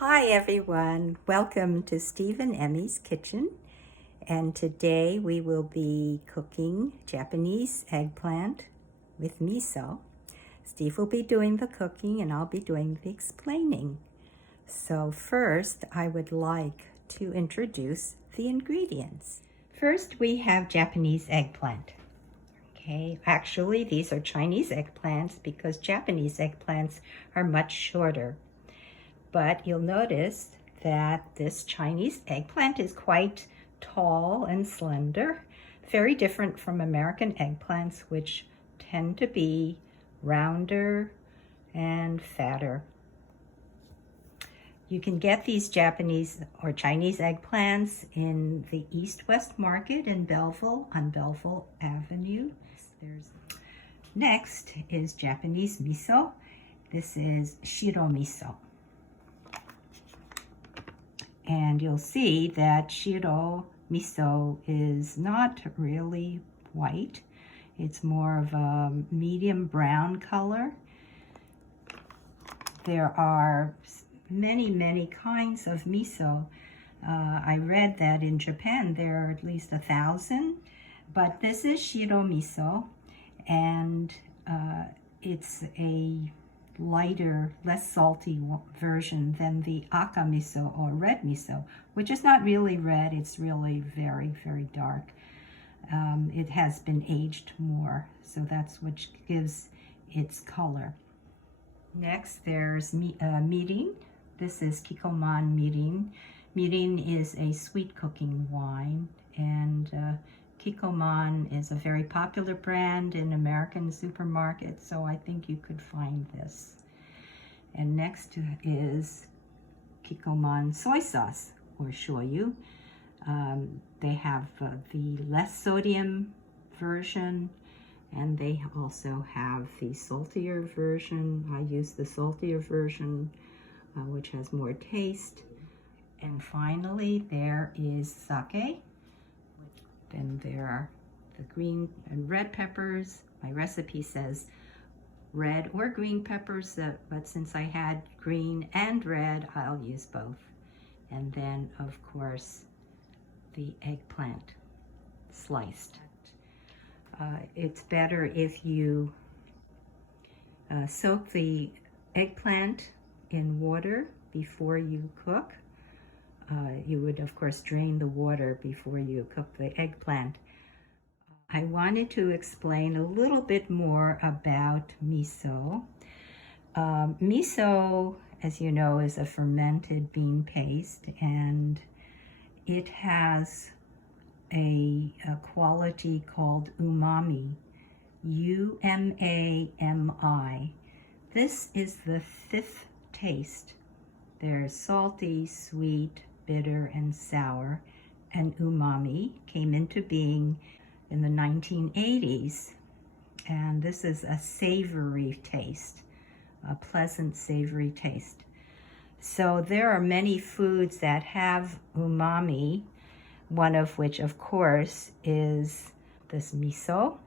Hi everyone, welcome to Steve and Emmy's kitchen, and today we will be cooking Japanese eggplant with miso. Steve will be doing the cooking and I'll be doing the explaining. So first I would like to introduce the ingredients. First we have Japanese eggplant. Okay, actually these are Chinese eggplants because Japanese eggplants are much shorter. But you'll notice that this Chinese eggplant is quite tall and slender, very different from American eggplants, which tend to be rounder and fatter. You can get these Japanese or Chinese eggplants in the East-West Market in Belleville on Belleville Avenue. Next is Japanese miso. This is shiro miso. And you'll see that shiro miso is not really white. It's more of a medium brown color. There are many kinds of miso. I read that in Japan there are at least 1,000, but this is shiro miso, and it's a lighter, less salty version than the aka miso or red miso, which is not really red, it's really very dark. It has been aged more, so that's what gives its color. Next there's mirin. This is Kikkoman mirin. Mirin is a sweet cooking wine, and Kikkoman is a very popular brand in American supermarkets, so I think you could find this. And next is Kikkoman soy sauce or shoyu. They have the less sodium version, and they also have the saltier version. I use the saltier version, which has more taste. And finally, there is sake. Then there are the green and red peppers. My recipe says red or green peppers, but since I had green and red, I'll use both. And then, of course, the eggplant sliced. It's better if you soak the eggplant in water before you cook. You would, of course, drain the water before you cook the eggplant. I wanted to explain a little bit more about miso. Miso, as you know, is a fermented bean paste, and it has a quality called umami, U-M-A-M-I. This is the fifth taste. There's salty, sweet, bitter, and sour, and umami came into being in the 1980s, and this is a savory taste, a pleasant savory taste. So there are many foods that have umami, one of which, of course, is this miso,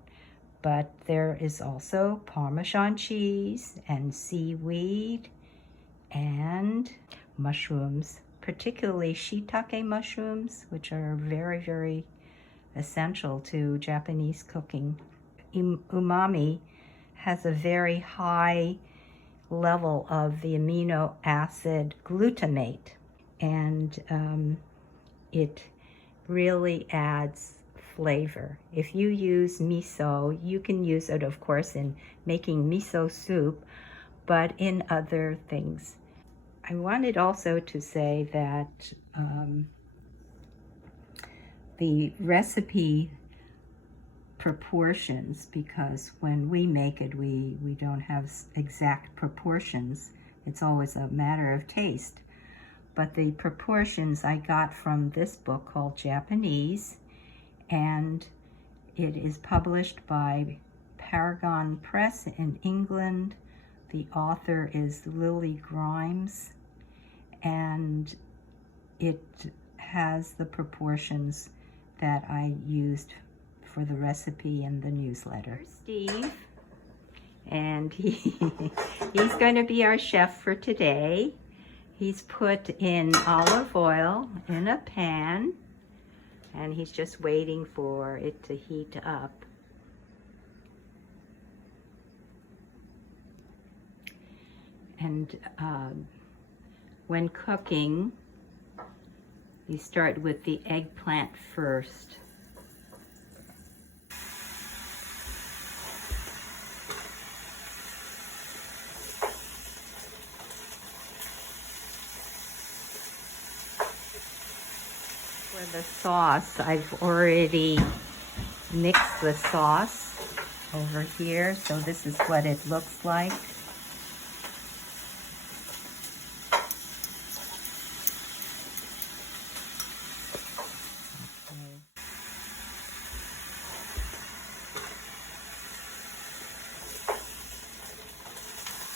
but there is also Parmesan cheese and seaweed and mushrooms, particularly shiitake mushrooms, which are very essential to Japanese cooking. Umami has a very high level of the amino acid glutamate, and it really adds flavor. If you use miso, you can use it, of course, in making miso soup, but in other things. I wanted also to say that the recipe proportions, because when we make it, we don't have exact proportions. It's always a matter of taste. But the proportions I got from this book called Japanese, and it is published by Paragon Press in England. The author is Lily Grimes, and it has the proportions that I used for the recipe in the newsletter. Steve, and he's going to be our chef for today. He's put in olive oil in a pan, and he's just waiting for it to heat up. And when cooking, you start with the eggplant first. For the sauce, I've already mixed the sauce over here, so this is what it looks like.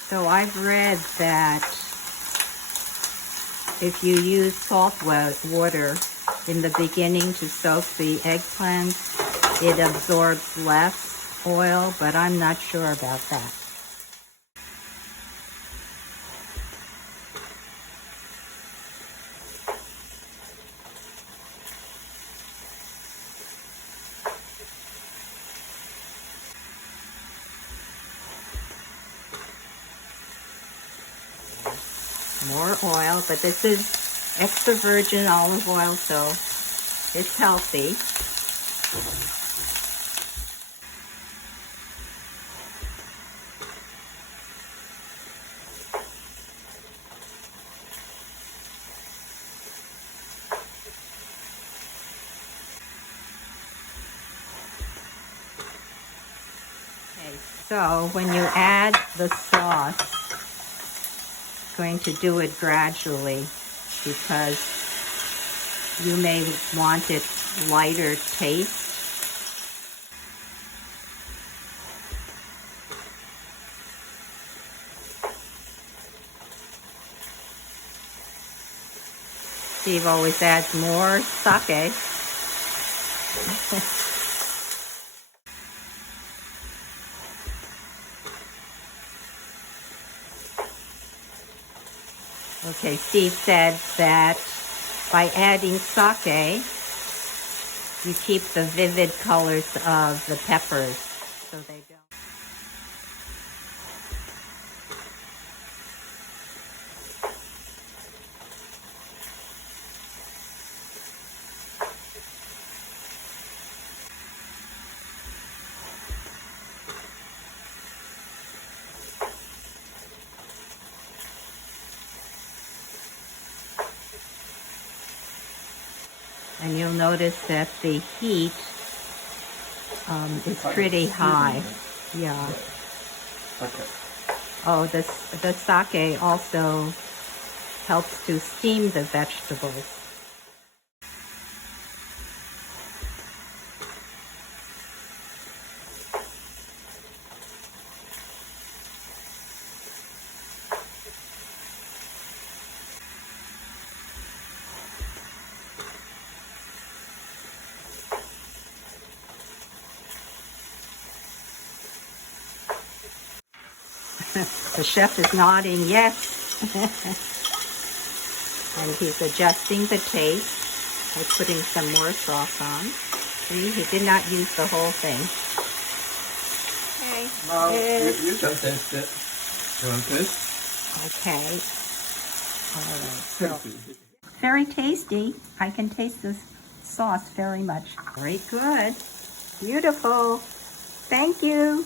So I've read that if you use salt water in the beginning to soak the eggplant, it absorbs less oil, but I'm not sure about that. More oil, but this is extra virgin olive oil, so it's healthy. Okay, so when you add the sauce, going to do it gradually because you may want it lighter taste. Steve always adds more sake. Okay, Steve said that by adding sake, you keep the vivid colors of the peppers so they don't. And you'll notice that the heat is pretty high. Yeah. Okay. Oh, the sake also helps to steam the vegetables. The chef is nodding yes. And he's adjusting the taste by putting some more sauce on. See, he did not use the whole thing. Okay. Now, you can taste it. You want to taste? Okay. All right. So, very tasty. I can taste this sauce very much. Very good. Beautiful. Thank you.